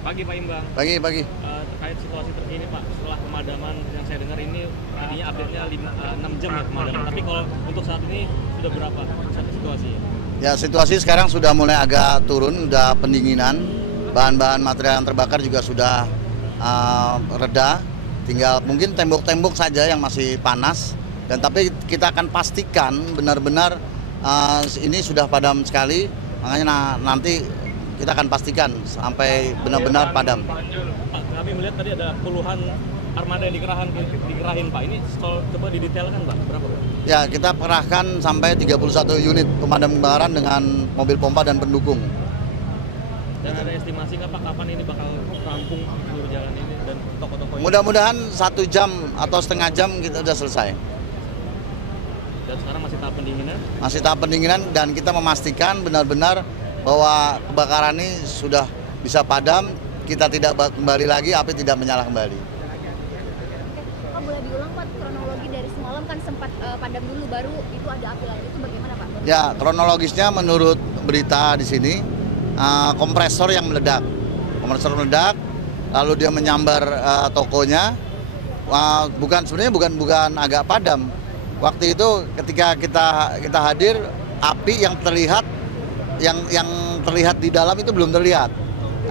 Pagi Pak Imbang. Pagi. Terkait situasi terkini Pak, setelah pemadaman yang saya dengar ini tadinya update-nya 6 jam ya pemadaman. Tapi kalau untuk saat ini sudah berapa situasinya? Ya, situasi sekarang sudah mulai agak turun, sudah pendinginan. Bahan-bahan material yang terbakar juga sudah reda. Tinggal mungkin tembok-tembok saja yang masih panas. Dan tapi kita akan pastikan benar-benar ini sudah padam sekali. Makanya nanti kita akan pastikan sampai benar-benar padam. Pak, kami melihat tadi ada puluhan armada yang dikerahin Pak. Ini coba didetailkan Pak, berapa Pak? Ya, kita kerahkan sampai 31 unit pemadam kebakaran dengan mobil pompa dan pendukung. Dan ada estimasi nggak Pak kapan ini bakal rampung seluruh jalan ini dan toko-toko ini? Mudah-mudahan 1 jam atau setengah jam kita sudah selesai. Dan sekarang masih tahap pendinginan? Masih tahap pendinginan dan kita memastikan benar-benar bahwa kebakaran ini sudah bisa padam, kita tidak kembali lagi, api tidak menyala kembali. Pak, boleh diulang Pak, kronologi dari semalam kan sempat padam dulu, baru itu ada api lagi, itu bagaimana Pak? Ya, kronologisnya menurut berita di sini, kompresor yang meledak. Kompresor meledak, lalu dia menyambar tokonya, sebenarnya bukan agak padam. Waktu itu ketika kita hadir, api yang terlihat di dalam itu belum terlihat,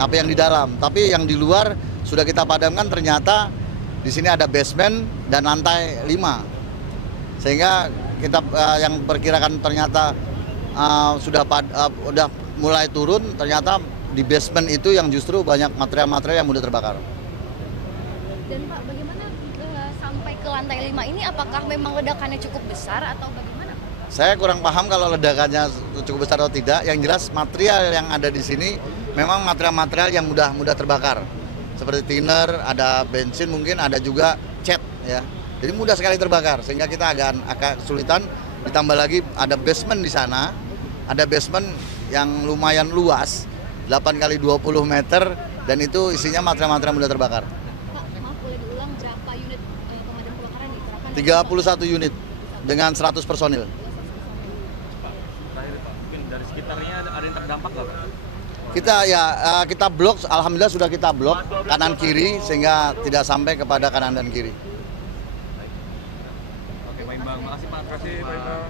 api yang di dalam, tapi yang di luar sudah kita padamkan. Ternyata di sini ada basement dan lantai 5, sehingga kita yang perkirakan ternyata sudah mulai turun. Ternyata di basement itu yang justru banyak material-material yang mudah terbakar. Dan Pak, bagaimana sampai ke lantai 5 ini, apakah memang ledakannya cukup besar atau bagaimana? Saya kurang paham kalau ledakannya cukup besar atau tidak. Yang jelas material yang ada di sini memang material-material yang mudah terbakar. Seperti thinner, ada bensin mungkin, ada juga cat ya. Jadi mudah sekali terbakar sehingga kita agak kesulitan. Ditambah lagi ada basement di sana. Ada basement yang lumayan luas, 8 kali 20 meter, dan itu isinya material-material mudah terbakar. Pak, maaf boleh diulang berapa unit pemadam kebakaran dikerahkan? 31 unit dengan 100 personil. Terakhir Pak, mungkin dari sekitarnya ada yang terdampak nggak Pak? Kita blok, alhamdulillah sudah kita blok kanan kiri sehingga tidak sampai kepada kanan dan kiri. Oke Pak Imbang, makasih Pak. Makasih Pak Imbang.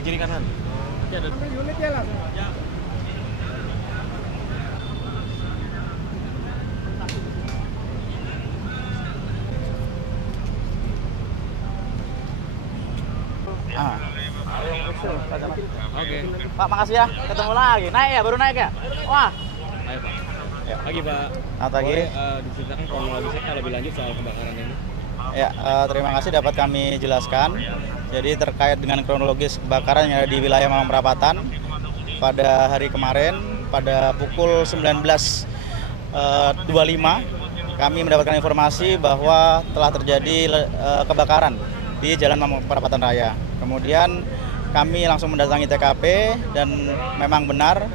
di kiri kanan. Nanti ada unit ya lah. Ya. Oke. Pak, makasih ya. Ketemu lagi. Naik ya, baru naik ya? Wah. Ayo Pak. Pagi Pak. Selamat pagi. Boleh diceritakan kronologisnya lebih lanjut soal kebakaran ini? Ya, terima kasih dapat kami jelaskan. Jadi terkait dengan kronologis kebakaran yang ada di wilayah Mampang Perapatan pada hari kemarin pada pukul 19.25 kami mendapatkan informasi bahwa telah terjadi kebakaran di Jalan Mampang Perapatan Raya. Kemudian kami langsung mendatangi TKP dan memang benar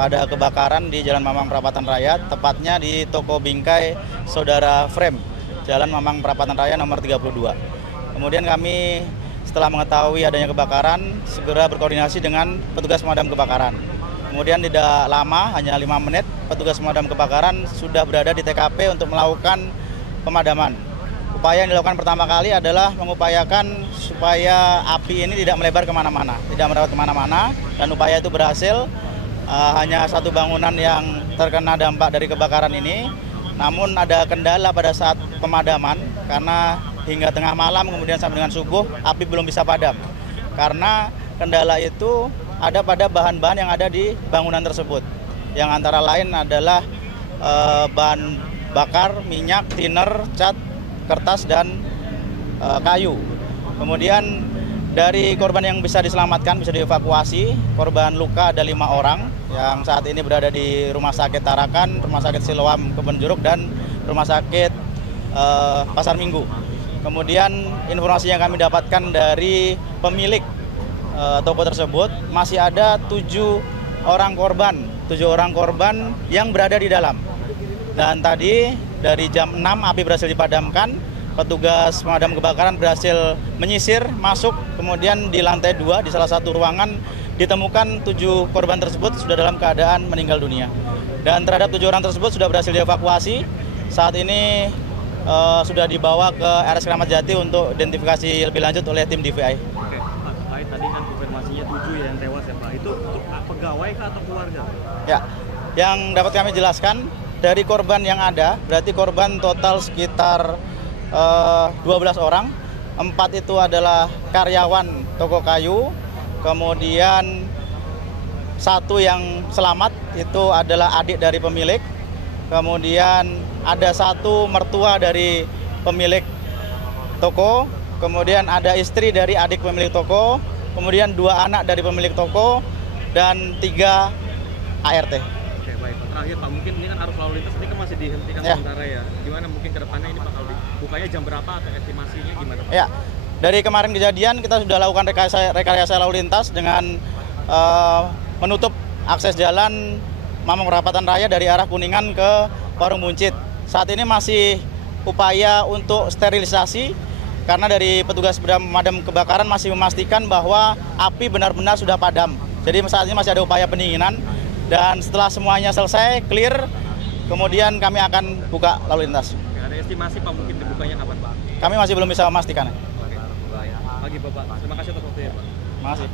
ada kebakaran di Jalan Mampang Perapatan Raya, tepatnya di toko bingkai Saudara Frame, Jalan Mampang Perapatan Raya nomor 32. Kemudian kami setelah mengetahui adanya kebakaran, segera berkoordinasi dengan petugas pemadam kebakaran. Kemudian tidak lama, hanya 5 menit, petugas pemadam kebakaran sudah berada di TKP untuk melakukan pemadaman. Upaya yang dilakukan pertama kali adalah mengupayakan supaya api ini tidak melebar kemana-mana, tidak merawat kemana-mana, dan upaya itu berhasil. Hanya satu bangunan yang terkena dampak dari kebakaran ini, namun ada kendala pada saat pemadaman karena hingga tengah malam kemudian sampai dengan subuh api belum bisa padam karena kendala itu ada pada bahan-bahan yang ada di bangunan tersebut, yang antara lain adalah bahan bakar, minyak, thinner, cat, kertas, dan kayu. Kemudian dari korban yang bisa diselamatkan, bisa dievakuasi, korban luka ada 5 orang yang saat ini berada di Rumah Sakit Tarakan, Rumah Sakit Siloam Kebonjeruk, dan Rumah Sakit Pasar Minggu. Kemudian informasi yang kami dapatkan dari pemilik toko tersebut, masih ada 7 orang korban yang berada di dalam. Dan tadi dari jam 6 api berhasil dipadamkan, petugas pemadam kebakaran berhasil menyisir masuk, kemudian di lantai 2 di salah satu ruangan ditemukan 7 korban tersebut sudah dalam keadaan meninggal dunia. Dan terhadap 7 orang tersebut sudah berhasil dievakuasi. Saat ini sudah dibawa ke RS Kramat Jati untuk identifikasi lebih lanjut oleh tim DVI. Oke, Pak, terkait tadi kan konfirmasinya 7 yang tewas ya Pak. Itu untuk pegawai kah atau keluarga? Ya, yang dapat kami jelaskan dari korban yang ada, berarti korban total sekitar 12 orang. 4 itu adalah karyawan toko kayu, kemudian 1 yang selamat itu adalah adik dari pemilik, kemudian ada 1 mertua dari pemilik toko, kemudian ada istri dari adik pemilik toko, kemudian 2 anak dari pemilik toko, dan 3 ART. Oke, baik. Terakhir Pak, mungkin ini kan arus lalu lintas ini kan masih dihentikan sementara ya. Gimana mungkin ke depannya ini bakal dibukanya jam berapa atau estimasinya gimana Pak? Ya, dari kemarin kejadian kita sudah lakukan rekayasa lalu lintas dengan menutup akses jalan Mampang Perapatan Raya dari arah Kuningan ke Warung Buncit. Saat ini masih upaya untuk sterilisasi karena dari petugas pemadam kebakaran masih memastikan bahwa api benar-benar sudah padam. Jadi saat ini masih ada upaya pendinginan, dan setelah semuanya selesai, clear, kemudian kami akan buka lalu lintas. Oke, ada estimasi Pak mungkin dibukanya kapan Pak? Kami masih belum bisa memastikan. Oke, baik. Pagi Bapak, terima kasih atas waktunya Pak. Terima kasih.